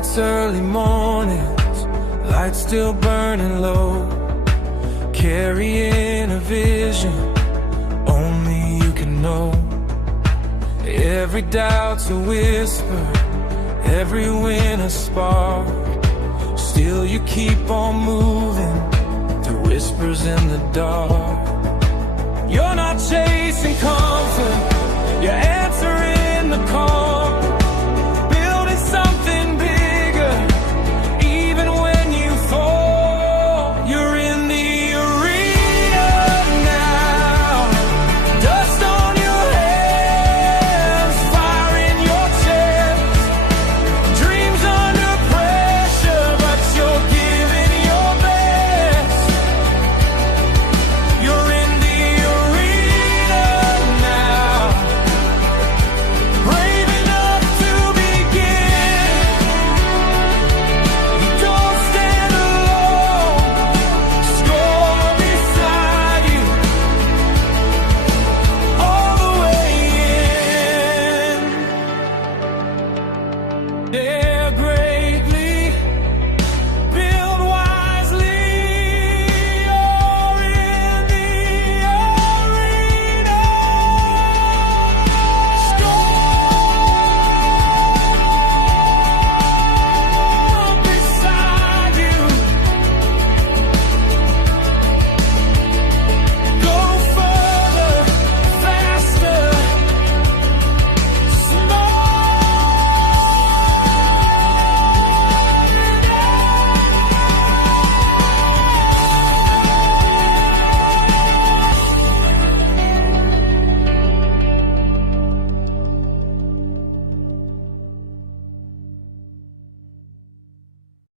nights, early mornings, lights still burning low, carrying a vision only you can know. Every doubt's a whisper, every win a spark. Still you keep on moving through whispers in the dark. You're not chasing comfort, your answer